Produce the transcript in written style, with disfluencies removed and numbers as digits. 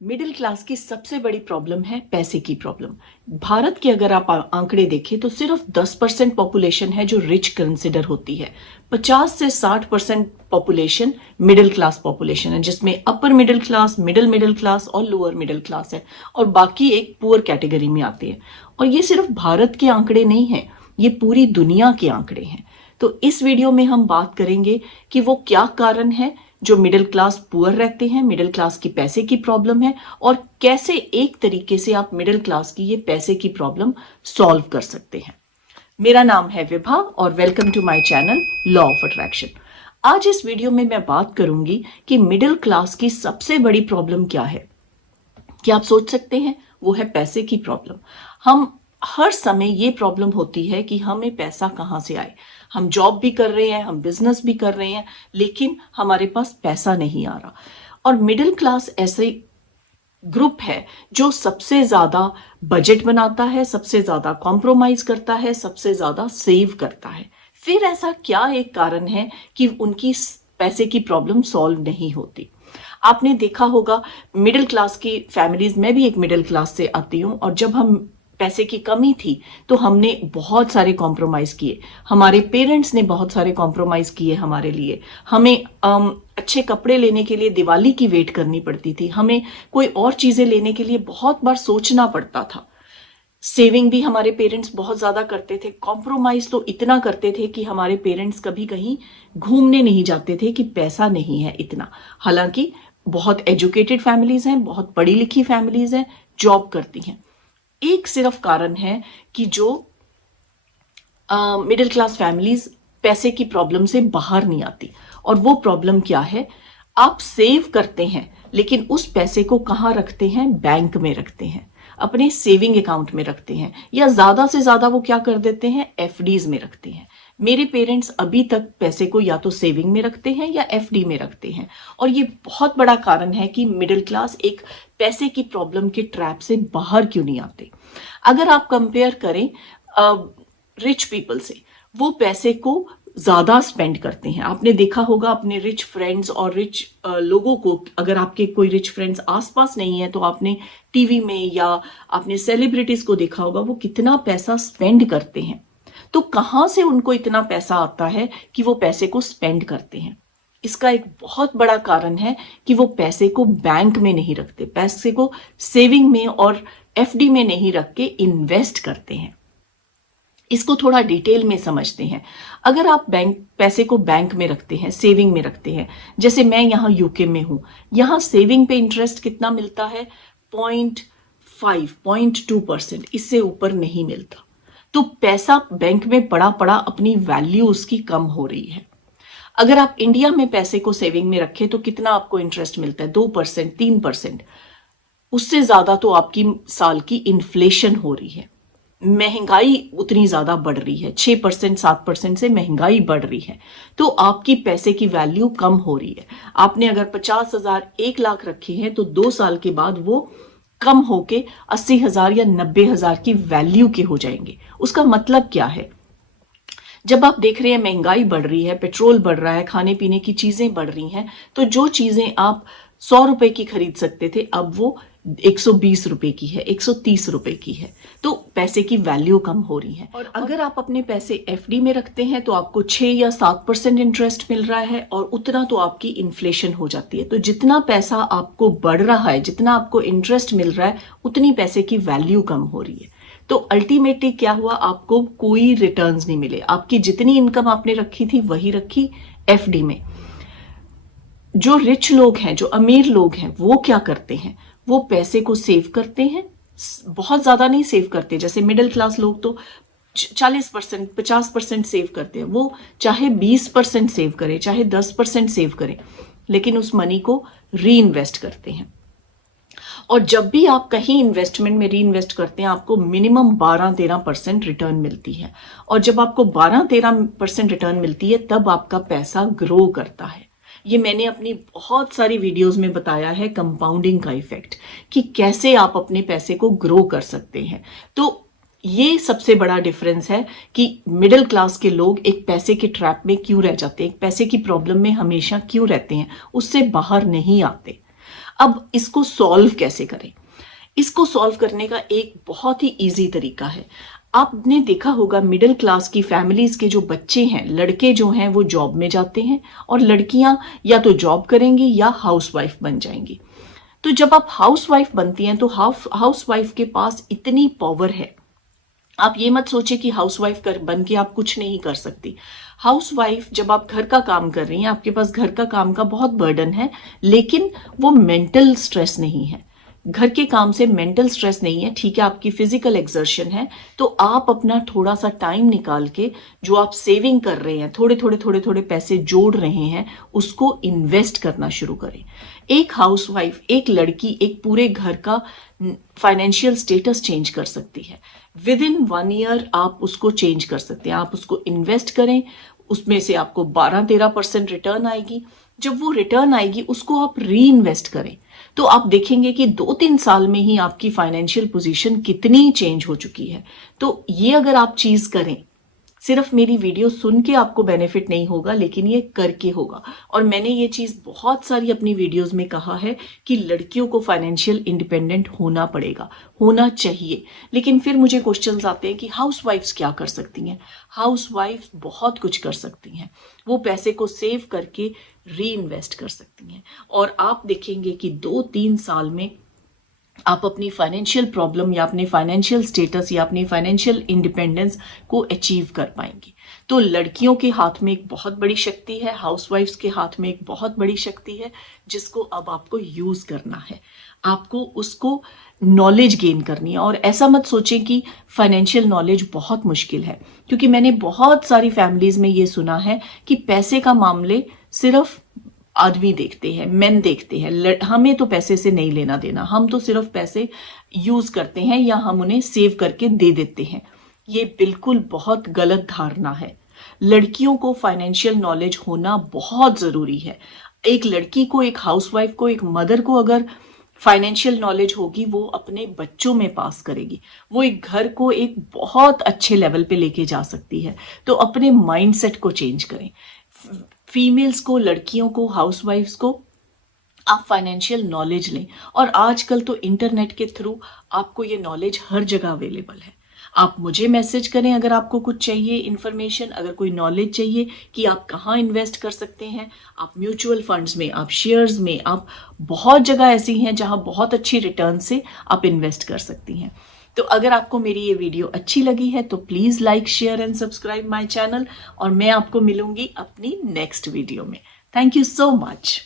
Middle class की सबसे बड़ी प्रॉब्लम है पैसे की प्रॉब्लम। भारत के अगर आप आंकड़े देखें तो सिर्फ 10% पॉपुलेशन है जो रिच कंसिडर होती है। 50 से 60% पॉपुलेशन मिडिल क्लास पॉपुलेशन है, जिसमें upper middle class, middle class और लोअर मिडिल क्लास है, और बाकी एक पुअर कैटेगरी में आती है। और ये सिर्फ भारत के आंकड़े नहीं है, ये पूरी दुनिया के आंकड़े हैं। तो इस वीडियो में हम बात करेंगे कि वो क्या कारण है जो मिडिल क्लास पुअर रहते हैं, मिडिल क्लास की पैसे की प्रॉब्लम है, और कैसे एक तरीके से आप मिडिल क्लास की ये पैसे की प्रॉब्लम सॉल्व कर सकते हैं। मेरा नाम है विभा और welcome to my channel law of attraction. आज इस वीडियो में मैं बात करूंगी कि मिडिल क्लास की सबसे बड़ी प्रॉब्लम क्या है। क्या आप सोच सकते हैं? वो है पैसे की प्रॉब्लम। हम हर समय ये प्रॉब्लम होती है कि हमें पैसा कहाँ से आए। हम जॉब भी कर रहे हैं, हम बिजनेस भी कर रहे हैं, लेकिन हमारे पास पैसा नहीं आ रहा। और मिडिल क्लास ऐसे ग्रुप है जो सबसे ज्यादा बजट बनाता है, सबसे ज्यादा कॉम्प्रोमाइज करता है, सबसे ज्यादा सेव करता है। फिर ऐसा क्या एक कारण है कि उनकी पैसे की प्रॉब्लम सॉल्व नहीं होती? आपने देखा होगा मिडिल क्लास की फैमिलीज, मैं भी एक मिडिल क्लास से आती हूँ, और जब हम पैसे की कमी थी तो हमने बहुत सारे कॉम्प्रोमाइज किए। हमारे पेरेंट्स ने बहुत सारे कॉम्प्रोमाइज किए हमारे लिए। हमें अच्छे कपड़े लेने के लिए दिवाली की वेट करनी पड़ती थी, हमें कोई और चीजें लेने के लिए बहुत बार सोचना पड़ता था। सेविंग भी हमारे पेरेंट्स बहुत ज्यादा करते थे। कॉम्प्रोमाइज तो इतना करते थे कि हमारे पेरेंट्स कभी कहीं घूमने नहीं जाते थे कि पैसा नहीं है इतना। हालांकि बहुत एजुकेटेड फैमिलीज हैं, बहुत पढ़ी लिखी फैमिलीज हैं, जॉब करती हैं। एक सिर्फ कारण है कि जो मिडिल क्लास फैमिलीज पैसे की प्रॉब्लम से बाहर नहीं आती। और वो प्रॉब्लम क्या है? आप सेव करते हैं, लेकिन उस पैसे को कहाँ रखते हैं? बैंक में रखते हैं, अपने सेविंग अकाउंट में रखते हैं, या ज्यादा से ज्यादा वो क्या कर देते हैं? एफडीज में रखते हैं। मेरे पेरेंट्स अभी तक पैसे को या तो सेविंग में रखते हैं या एफडी में रखते हैं। और ये बहुत बड़ा कारण है कि मिडिल क्लास एक पैसे की प्रॉब्लम के ट्रैप से बाहर क्यों नहीं आते। अगर आप कंपेयर करें रिच पीपल से, वो पैसे को ज्यादा स्पेंड करते हैं। आपने देखा होगा अपने रिच फ्रेंड्स और रिच लोगों को, अगर आपके कोई रिच फ्रेंड्स आसपास नहीं है तो आपने टीवी में या आपने सेलिब्रिटीज को देखा होगा वो कितना पैसा स्पेंड करते हैं। तो कहां से उनको इतना पैसा आता है कि वो पैसे को स्पेंड करते हैं? इसका एक बहुत बड़ा कारण है कि वो पैसे को बैंक में नहीं रखते, पैसे को सेविंग में और एफडी में नहीं रख के इन्वेस्ट करते हैं। इसको थोड़ा डिटेल में समझते हैं। अगर आप पैसे को बैंक में रखते हैं, सेविंग में रखते हैं, जैसे मैं यहाँ यूके में हूं, यहाँ सेविंग पे इंटरेस्ट कितना मिलता है? 0.2%, इससे ऊपर नहीं मिलता। तो पैसा बैंक में पड़ा पड़ा अपनी वैल्यू उसकी कम हो रही है। अगर आप इंडिया में पैसे को सेविंग में रखें तो कितना आपको इंटरेस्ट मिलता है? 2%, 3%। उससे ज्यादा तो आपकी साल की इन्फ्लेशन हो रही है, महंगाई उतनी ज्यादा बढ़ रही है, 6%, 7% से महंगाई बढ़ रही है। तो आपकी पैसे की वैल्यू कम हो रही है। आपने अगर 50,000, 1 लाख रखे हैं तो 2 साल के बाद वो कम होके 80,000 या 90,000 की वैल्यू के हो जाएंगे। उसका मतलब क्या है? जब आप देख रहे हैं महंगाई बढ़ रही है, पेट्रोल बढ़ रहा है, खाने पीने की चीजें बढ़ रही हैं, तो जो चीजें आप 100 रुपए की खरीद सकते थे अब वो 120 रुपए की है, 130 रुपए की है। तो पैसे की वैल्यू कम हो रही है। और अगर आप अपने पैसे एफडी में रखते हैं तो आपको 6 या 7% इंटरेस्ट मिल रहा है, और उतना तो आपकी इन्फ्लेशन हो जाती है। तो जितना पैसा आपको बढ़ रहा है, जितना आपको इंटरेस्ट मिल रहा है, उतनी पैसे की वैल्यू कम हो रही है। तो अल्टीमेटली क्या हुआ? आपको कोई रिटर्न्स नहीं मिले। आपकी जितनी इनकम आपने रखी थी वही रखी एफडी में। जो रिच लोग हैं, जो अमीर लोग हैं, वो क्या करते हैं? वो पैसे को सेव करते हैं। बहुत ज्यादा नहीं सेव करते, जैसे मिडिल क्लास लोग तो 40%, 50% सेव करते हैं। वो चाहे 20% सेव करें, चाहे 10% सेव करें, लेकिन उस मनी को री इन्वेस्ट करते हैं। और जब भी आप कहीं इन्वेस्टमेंट में री इन्वेस्ट करते हैं आपको मिनिमम 12-13% रिटर्न मिलती है। और जब आपको 12-13% रिटर्न मिलती है तब आपका पैसा ग्रो करता है। ये मैंने अपनी बहुत सारी वीडियोस में बताया है, कंपाउंडिंग का इफेक्ट, कि कैसे आप अपने पैसे को ग्रो कर सकते हैं। तो ये सबसे बड़ा डिफरेंस है कि मिडिल क्लास के लोग एक पैसे के ट्रैप में क्यों रह जाते हैं, एक पैसे की प्रॉब्लम में हमेशा क्यों रहते हैं, उससे बाहर नहीं आते। अब इसको सॉल्व कैसे करें? इसको सॉल्व करने का एक बहुत ही इजी तरीका है। आपने देखा होगा मिडिल क्लास की फैमिलीज के जो बच्चे हैं, लड़के जो हैं वो जॉब में जाते हैं और लड़कियां या तो जॉब करेंगी या हाउसवाइफ बन जाएंगी। तो जब आप हाउसवाइफ बनती हैं तो हाउसवाइफ के पास इतनी पावर है। आप ये मत सोचे कि हाउसवाइफ कर बन के आप कुछ नहीं कर सकती। हाउसवाइफ जब आप घर का काम कर रही हैं, आपके पास घर का काम का बहुत बर्डन है, लेकिन वो मेंटल स्ट्रेस नहीं है। घर के काम से मेंटल स्ट्रेस नहीं है। ठीक है, आपकी फिजिकल एक्सर्शन है, तो आप अपना थोड़ा सा टाइम निकाल के जो आप सेविंग कर रहे हैं, थोड़े थोड़े पैसे जोड़ रहे हैं, उसको इन्वेस्ट करना शुरू करें। एक हाउसवाइफ, एक लड़की, एक पूरे घर का फाइनेंशियल स्टेटस चेंज कर सकती है। विद इन 1 ईयर आप उसको चेंज कर सकते हैं। आप उसको इन्वेस्ट करें, उसमें से आपको 12-13% रिटर्न आएगी। जब वो रिटर्न आएगी उसको आप री इन्वेस्ट करें, तो आप देखेंगे कि 2-3 साल में ही आपकी फाइनेंशियल पोजीशन कितनी चेंज हो चुकी है। तो ये अगर आप चीज करें, सिर्फ मेरी वीडियो सुन के आपको बेनिफिट नहीं होगा, लेकिन ये करके होगा। और मैंने ये चीज बहुत सारी अपनी वीडियोस में कहा है कि लड़कियों को फाइनेंशियल इंडिपेंडेंट होना पड़ेगा, होना चाहिए। लेकिन फिर मुझे क्वेश्चंस आते हैं कि हाउसवाइफ्स क्या कर सकती हैं? हाउसवाइफ्स बहुत कुछ कर सकती हैं। वो पैसे को सेव करके री इन्वेस्ट कर सकती हैं, और आप देखेंगे कि 2-3 साल में आप अपनी फाइनेंशियल प्रॉब्लम या अपने फाइनेंशियल स्टेटस या अपनी फाइनेंशियल इंडिपेंडेंस को अचीव कर पाएंगी। तो लड़कियों के हाथ में एक बहुत बड़ी शक्ति है, हाउसवाइफ्स के हाथ में एक बहुत बड़ी शक्ति है, जिसको अब आपको यूज करना है। आपको उसको नॉलेज गेन करनी है। और ऐसा मत सोचें कि फाइनेंशियल नॉलेज बहुत मुश्किल है, क्योंकि मैंने बहुत सारी फैमिलीज में ये सुना है कि पैसे का मामले सिर्फ आदमी देखते हैं, मेन देखते हैं, हमें तो पैसे से नहीं लेना देना, हम तो सिर्फ पैसे यूज करते हैं या हम उन्हें सेव करके दे देते हैं। ये बिल्कुल बहुत गलत धारणा है। लड़कियों को फाइनेंशियल नॉलेज होना बहुत जरूरी है। एक लड़की को, एक हाउसवाइफ को, एक मदर को अगर फाइनेंशियल नॉलेज होगी, वो अपने बच्चों में पास करेगी, वो एक घर को एक बहुत अच्छे लेवल पे लेके जा सकती है। तो अपने माइंडसेट को चेंज करें। फीमेल्स को, लड़कियों को, हाउसवाइफ्स को आप फाइनेंशियल नॉलेज लें। और आजकल तो इंटरनेट के थ्रू आपको ये नॉलेज हर जगह अवेलेबल है। आप मुझे मैसेज करें अगर आपको कुछ चाहिए इन्फॉर्मेशन, अगर कोई नॉलेज चाहिए कि आप कहाँ इन्वेस्ट कर सकते हैं। आप म्यूचुअल फंड्स में, आप शेयर्स में, आप बहुत जगह ऐसी हैं जहां बहुत अच्छी रिटर्न से आप इन्वेस्ट कर सकती हैं। तो अगर आपको मेरी ये वीडियो अच्छी लगी है तो please like, share and subscribe my channel, और मैं आपको मिलूंगी अपनी नेक्स्ट वीडियो में। Thank you so much.